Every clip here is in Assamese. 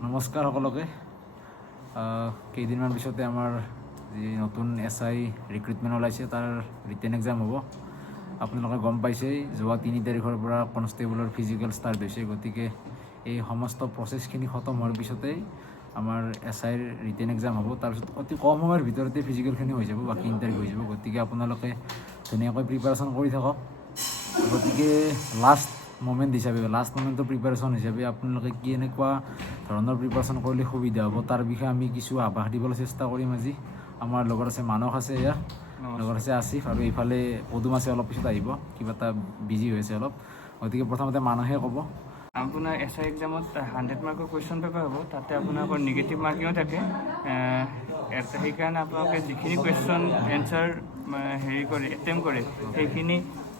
নমস্কাৰ সকলোকে। কেইদিনমান পিছতে আমাৰ যি নতুন SI ৰিক্ৰুটমেণ্ট ওলাইছে তাৰ ৰিটেন এক্সাম হ'ব। আপোনালোকে গম পাইছেই যোৱা 3 তাৰিখৰ পৰা কনষ্টেবলৰ ফিজিকেল ষ্টাৰ্ট হৈছে। গতিকে এই সমস্ত প্ৰচেছখিনি খতম হোৱাৰ পিছতেই আমাৰ SI ৰিটেন এক্সাম হ'ব। তাৰপিছত অতি কম সময়ৰ ভিতৰতে ফিজিকেলখিনি হৈ যাব, বাকী ইণ্টাৰভিউ হৈ যাব। গতিকে আপোনালোকে ধুনীয়াকৈ প্ৰিপাৰেশ্যন কৰি থাকক। গতিকে লাষ্ট মোমেণ্টৰ প্ৰিপাৰেশ্যন হিচাপে আপোনালোকে কেনেকুৱা ধৰণৰ প্ৰিপাৰেশ্যন কৰিলে সুবিধা হ'ব তাৰ বিষয়ে আমি কিছু আভাস দিবলৈ চেষ্টা কৰিম আজি। আমাৰ লগত আছে মানস, আছে এয়া লগত আছে আসিফ, আৰু এইফালে পদুম আছে, অলপ পিছত আহিব, কিবা এটা বিজি হৈ আছে অলপ। গতিকে প্ৰথমতে মানসে ক'ব। আপোনাৰ SI এক্সামত 100 মাৰ্কৰ কুৱেশ্যন পেপাৰ হ'ব। তাতে আপোনালোকৰ নিগেটিভ মাৰ্কিঙো থাকে। সেইকাৰণে আপোনালোকে যিখিনি কুৱেশ্যন এনচাৰ এটেম্প কৰে সেইখিনি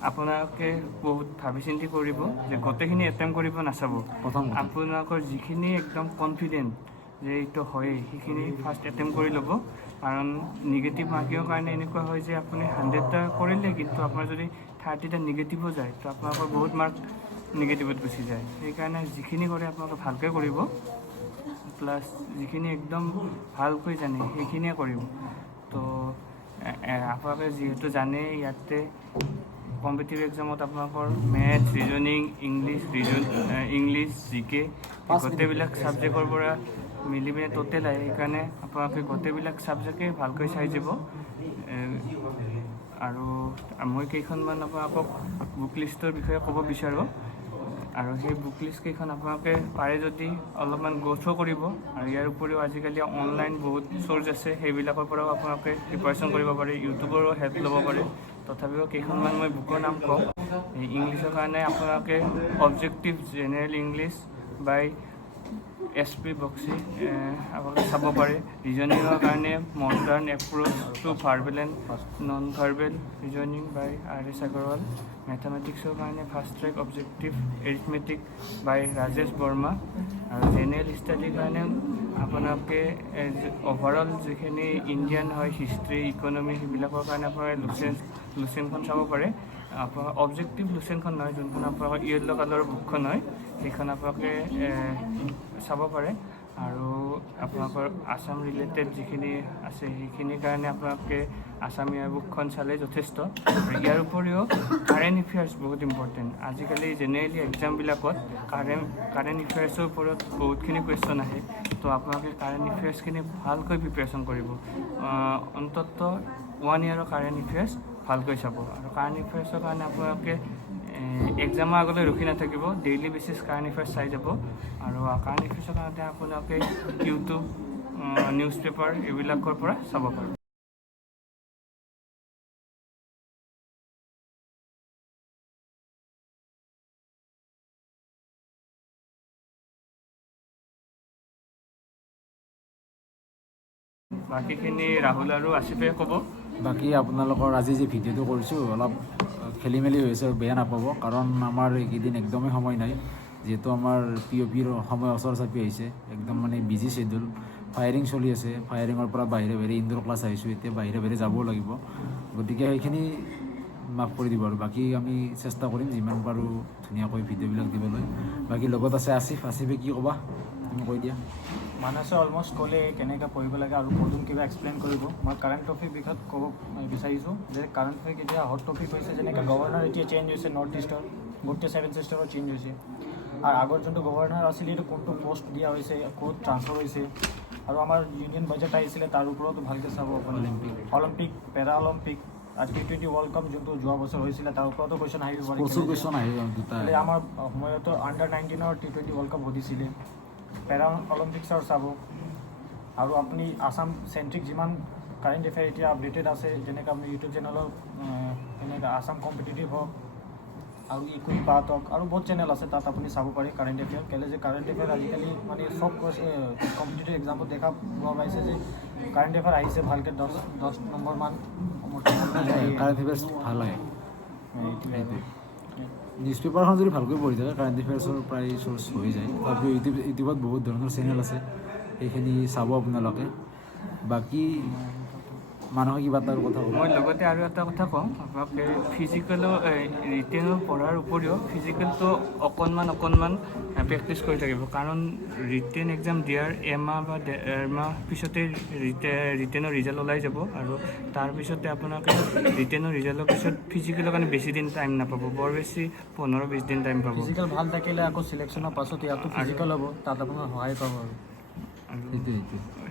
আপোনালোকে বহুত ভাবি চিন্তি কৰিব, যে গোটেইখিনি এটেম্প কৰিব নাচাব। আপোনালোকৰ যিখিনি একদম কনফিডেণ্ট যে এইটো হয়েই সেইখিনি ফাৰ্ষ্ট এটেম্প কৰি ল'ব। কাৰণ নিগেটিভ মাৰ্কিঙৰ কাৰণে এনেকুৱা হয় যে আপুনি 100টা কৰিলে, কিন্তু আপোনাৰ যদি 30টা নিগেটিভো যায় তো আপোনালোকৰ বহুত মাৰ্ক নিগেটিভত গুচি যায়। সেইকাৰণে যিখিনি কৰে আপোনালোকে ভালকৈ কৰিব, প্লাছ যিখিনি একদম ভালকৈ জানে সেইখিনিয়ে কৰিব। তো আপোনালোকে যিহেতু জানে ইয়াতে কম্পিটিটিভ এক্সামত আপোনালোকৰ মেথছ, ৰিজনিং, ইংলিছ, GK গোটেইবিলাক ছাবজেক্টৰ পৰা মিলি পিনে টোটেল আহে। সেইকাৰণে আপোনালোকে গোটেইবিলাক ছাবজেক্টেই ভালকৈ চাই যাব। আৰু মই কেইখনমান আপোনালোকক বুক লিষ্টৰ বিষয়ে ক'ব বিচাৰোঁ। আৰু সেই বুক লিষ্ট কেইখন আপোনালোকে পাৰে যদি অলপমান গ' থ্ৰু কৰিব। আৰু ইয়াৰ উপৰিও আজিকালি অনলাইন বহুত চ'ৰ্চ আছে, সেইবিলাকৰ পৰাও আপোনালোকে প্ৰিপাৰেশ্যন কৰিব পাৰে, ইউটিউবৰো হেল্প ল'ব পাৰে। তথাপিও কেইখনমান মই বুকৰ নাম কওঁ। ইংলিছৰ কাৰণে আপোনালোকে objective general English by SP Bakshi আপোনালোকে চাব পাৰে। ৰিজনিঙৰ কাৰণে modern approach to verbal and non verbal reasoning by RS Agarwal. মেথামেটিক্সৰ কাৰণে fast track objective arithmetic by Rajesh Verma. আৰু জেনেৰেল ষ্টাডিৰ কাৰণে আপোনালোকে অভাৰঅল যিখিনি ইণ্ডিয়ান হয়, হিষ্ট্ৰী, ইকনমি, সেইবিলাকৰ কাৰণে আপোনালোকে লুচেনখন চাব পাৰে। আপোনাৰ অবজেক্টিভ লুচেনখন নহয়, যোনখন আপোনালোকৰ য়েল্ল' কালাৰৰ বুকখন হয়, সেইখন আপোনালোকে চাব পাৰে। আৰু আপোনালোকৰ আছাম ৰিলেটেড যিখিনি আছে সেইখিনিৰ কাৰণে আপোনালোকে আছামীয়া বুকখন চালে যথেষ্ট। ইয়াৰ উপৰিও কাৰেণ্ট এফেয়াৰ্ছ বহুত ইম্পৰ্টেণ্ট। আজিকালি জেনেৰেলি এক্সামবিলাকত কাৰেণ্ট এফেয়াৰ্ছৰ ওপৰত বহুতখিনি কুৱেশ্যন আহে। তো আপোনালোকে কাৰেণ্ট এফেয়াৰ্ছখিনি ভালকৈ প্ৰিপেৰেশ্যন কৰিব। অন্ততঃ 1 ইয়াৰৰ কাৰেণ্ট এফেয়াৰ্ছ ভালকৈ চাব। আৰু কাৰেণ্ট এফেয়াৰ্ছৰ কাৰণে আপোনালোকে এক্সামৰ আগলৈ ৰখি নাথাকিব, ডেইলি বেচিছ কাৰেণ্ট এফেয়াৰ্ছ চাই যাব। আৰু কাৰেণ্ট এফেয়াৰ্ছৰ কাৰণে আপোনালোকে ইউটিউব, নিউজ পেপাৰ এইবিলাকৰ পৰা চাব পাৰে। বাকীখিনি ৰাহুল আৰু আছিফে ক'ব। বাকী আপোনালোকৰ আজি যি ভিডিঅ'টো কৰিছোঁ অলপ খেলি মেলি হৈছে, বেয়া নাপাব। কাৰণ আমাৰ এইকেইদিন একদমেই সময় নাই, যিহেতু আমাৰ POPৰ সময় ওচৰ চাপি আহিছে। একদম মানে বিজি শ্বেডিউল, ফায়াৰিং চলি আছে। ফায়াৰিঙৰ পৰা বাহিৰে ইনডোৰ ক্লাছ আহিছোঁ, এতিয়া বাহিৰে যাবও লাগিব। গতিকে সেইখিনি মাফ কৰি দিব। আৰু বাকী আমি চেষ্টা কৰিম যিমান পাৰোঁ ধুনীয়াকৈ ভিডিঅ'বিলাক দিবলৈ। বাকী লগত আছে আসিফে কি ক'বা তুমি কৈ দিয়া। মানসে অলমষ্ট ক'লে কেনেকৈ পঢ়িব লাগে, আৰু পদুম কিবা এক্সপ্লেইন কৰিব। মই কাৰেণ্ট টপিক বিষয়ত ক'ব বিচাৰিছোঁ যে কাৰেণ্ট টপিক এতিয়া হট টপিক হৈছে, যেনেকৈ গভৰ্ণৰ এতিয়া চেঞ্জ হৈছে, নৰ্থ ইষ্টৰ গোটেই 7 ষ্টেটৰ চেঞ্জ হৈছে। আৰু আগৰ যোনটো গভৰ্ণৰ আছিলে এইটো কোনটো পষ্ট দিয়া হৈছে, ক'ত ট্ৰান্সফাৰ হৈছে। আৰু আমাৰ ইউনিয়ন বাজেট আহিছিলে, তাৰ ওপৰতো ভালকৈ চাব। অলিম্পিক, পেৰা অলিম্পিক আৰু T20 ৱৰ্ল্ড কাপ যোনটো যোৱা বছৰ হৈছিলে তাৰ ওপৰতো কুৱেশ্যন আহিব পাৰে। আমাৰ সময়তো under-19 T20 ৱৰ্ল্ড কাপ ঘটিছিলে। পেৰা অলিম্পিক্সৰ চাব। আৰু আপুনি আছাম চেণ্ট্ৰিক যিমান কাৰেণ্ট এফেয়াৰ এতিয়া আপডেটেড আছে, যেনেকৈ আপুনি ইউটিউব চেনেলত তেনেকৈ আছাম কম্পিটিটিভ হওক আৰু ইকুইক বাট হওক, আৰু বহুত চেনেল আছে, তাত আপুনি চাব পাৰে কাৰেণ্ট এফেয়াৰ। কেলৈ যে কাৰেণ্ট এফেয়াৰ আজিকালি মানে চব কম্পিটিটিভ এক্সামত দেখা পোৱা পাইছে যে কাৰেণ্ট এফেয়াৰ আহিছে ভালকৈ 10 নম্বৰমান কাৰেণ্ট এফেয়াৰ্ছ ভাল লাগে। নিউজ পেপাৰখন যদি ভালকৈ পঢ়ি থাকে কাৰেণ্ট এফেয়াৰ্ছৰ প্ৰায় চ'ৰ্চ হৈ যায়। তথাপিও ইউটিউবত বহুত ধৰণৰ চেনেল আছে, সেইখিনি চাব আপোনালোকে। বাকী মানুহে কিবা এটা কথা ক'ব। মই লগতে আৰু এটা কথা কওঁ আপোনালোকে ফিজিকেলো ৰিটেনৰ পঢ়াৰ উপৰিও ফিজিকেলটো অকণমান প্ৰেক্টিছ কৰি থাকিব, কাৰণ ৰিটেন এক্সাম দিয়াৰ এমাহ বা ডেৰমাহ পিছতে ৰিটেনৰ ৰিজাল্ট ওলাই যাব, আৰু তাৰপিছতে আপোনালোকে ৰিটেনৰ ৰিজাল্টৰ পিছত ফিজিকেলৰ কাৰণে বেছি দিন টাইম নাপাব, বৰ বেছি 15-20 দিন টাইম পাব। ফিজিকেল ভাল থাকিলে আকৌ চিলেকশ্যনৰ পাছত ইয়াতো ফিজিকেল হ'ব, তাত আপোনাৰ সহায় পাব আৰু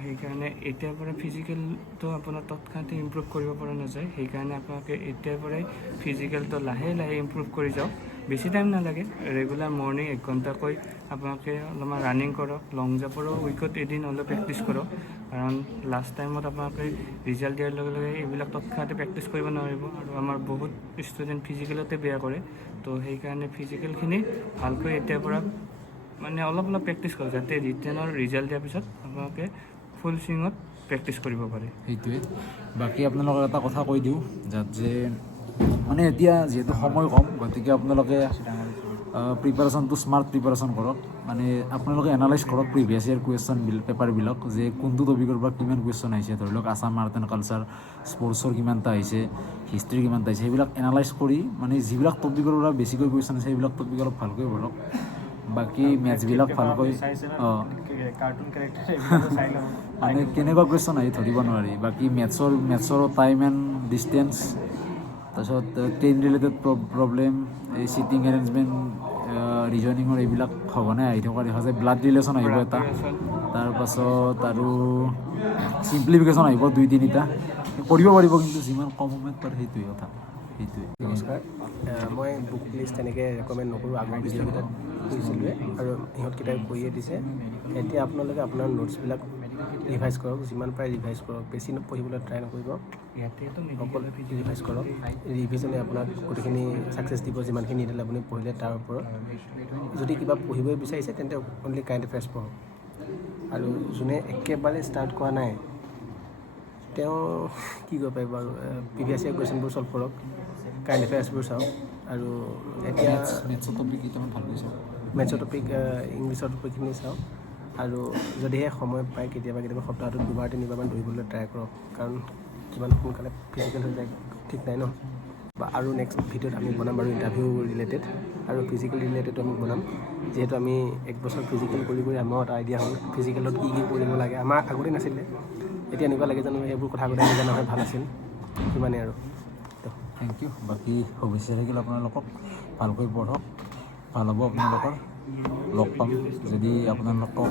সেইকাৰণে এতিয়াৰ পৰা ফিজিকেলটো আপোনাৰ তৎক্ষণাতে ইম্প্ৰুভ কৰিব পৰা নাযায়। সেইকাৰণে আপোনালোকে এতিয়াৰ পৰাই ফিজিকেলটো লাহে লাহে ইম্প্ৰুভ কৰি যাওক। বেছি টাইম নালাগে, ৰেগুলাৰ মৰ্ণিং 1 ঘণ্টাকৈ আপোনালোকে অলপমান ৰানিং কৰক, লং জাম্পৰো উইকত এদিন হ'লেও প্ৰেক্টিছ কৰক, কাৰণ লাষ্ট টাইমত আপোনালোকে ৰিজাল্ট দিয়াৰ লগে লগে এইবিলাক তৎক্ষণাতে প্ৰেক্টিছ কৰিব নোৱাৰিব, আৰু আমাৰ বহুত ষ্টুডেণ্ট ফিজিকেলতে বেয়া কৰে। তো সেইকাৰণে ফিজিকেলখিনি ভালকৈ এতিয়াৰ পৰা মানে অলপ প্ৰেক্টিছ কৰক, যাতে ৰিটেনৰ ৰিজাল্ট দিয়াৰ পিছত আপোনালোকে ফুল ছুইঙত প্ৰেক্টিছ কৰিব পাৰে। সেইটোৱে। বাকী আপোনালোকক এটা কথা কৈ দিওঁ, যে মানে এতিয়া যিহেতু সময় কম, গতিকে আপোনালোকে প্ৰিপাৰেশ্যনটো স্মাৰ্ট প্ৰিপাৰেশ্যন কৰক। মানে আপোনালোকে এনালাইজ কৰক প্ৰিভিয়াছ ইয়াৰ পেপাৰবিলাক, যে কোনটো টপিকৰ পৰা কিমান কুৱেশ্যন আহিছে। ধৰি লওক আছাম আৰ্ট এণ্ড কালচাৰ, স্পৰ্টছৰ কিমানটা আহিছে, হিষ্ট্ৰীৰ কিমানটা আহিছে, সেইবিলাক এনালাইজ কৰি মানে যিবিলাক টপিকৰ পৰা বেছিকৈ কুৱেশ্যন আছে সেইবিলাক টপিক অলপ ভালকৈ পঢ়ক। বাকী মেথছবিলাক ভালকৈ কাৰ্টুন কেৰেক্টাৰ চাই লওঁ, মানে কেনেকুৱা কুৱেশ্যন আহি ধৰিব নোৱাৰি। বাকী মেথছৰ টাইম এণ্ড ডিষ্টেঞ্চ, তাৰপিছত ট্ৰেইন ৰিলেটেড প্ৰব্লেম, এই চিটিং এৰেঞ্জমেণ্ট, ৰিজনিঙৰ এইবিলাক সঘনাই আহি থকা দেখা যায়। ব্লাড ৰিলেশ্যন আহিব এটা, তাৰপাছত আৰু চিম্প্লিফিকেশ্যন আহিব 2-3টা, কৰিব পাৰিব, কিন্তু যিমান কম সময়ত পাৰে সেইটোৱে কথা। সেইটোৱে। নমস্কাৰ, মই বুক লিষ্ট তেনেকৈ ৰেকমেণ্ড নকৰোঁ। আগৰ ভিডিঅ'কেইটাত কৰিছিলোঁৱে আৰু ইহঁতকেইটাই কৰিয়ে দিছে। এতিয়া আপোনালোকে আপোনাৰ নোটছবিলাক ৰিভাইজ কৰক, যিমান পাৰে ৰিভাইজ কৰক, বেছি পঢ়িবলৈ ট্ৰাই নকৰিব, অকল ৰিভাইজ কৰক। ৰিভিজনে আপোনাক গোটেইখিনি ছাকচেছ দিব, যিমানখিনি দিলে আপুনি পঢ়িলে তাৰ ওপৰত। যদি কিবা পঢ়িবই বিচাৰিছে তেন্তে অনলি কাৰেণ্ট এফেয়াৰ্ছ পঢ়ক, আৰু যোনে একেবাৰে ষ্টাৰ্ট কৰা নাই তেওঁ কি কৰিব পাৰিব, আৰু প্ৰিভিয়াছ ইয়াৰ কুৱেশ্যনবোৰ ছল্ভ কৰক, কাৰেণ্ট এফেয়াৰ্ছবোৰ চাওক। আৰু এতিয়া মেথছৰ টপিক কেইটামান ভালকৈ চাওক, মেথছৰ টপিক, ইংলিছৰ টপিকখিনি চাওক, আৰু যদিহে সময় পায় কেতিয়াবা সপ্তাহটোত 2-3বাৰমান দৌৰিবলৈ ট্ৰাই কৰক, কাৰণ কিমান সোনকালে ফিজিকেল হৈ যায় ঠিক নাই ন। বা আৰু নেক্সট ভিডিঅ'ত আমি বনাম বাৰু ইণ্টাৰভিউ ৰিলেটেড আৰু ফিজিকেল ৰিলেটেডো আমি বনাম, যিহেতু আমি 1 বছৰ ফিজিকেল কৰি আমাৰ এটা আইডিয়া হ'ল ফিজিকেলত কি কৰিব লাগে। আমাৰ আগতে নাছিলে, এতিয়া এনেকুৱা লাগে জানো সেইবোৰ কথা আগতে নজনা হয় ভাল আছিল। সিমানেই আৰু। Thank you. বাকী শুভেচ্ছা থাকিল আপোনালোকক, ভালকৈ পঢ়ক, ভাল হ'ব আপোনালোকৰ। লগ পাম যদি আপোনালোকক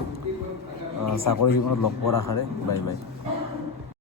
চাকৰি জীৱনত লগ পোৱাৰ আশাৰে। Bye bye.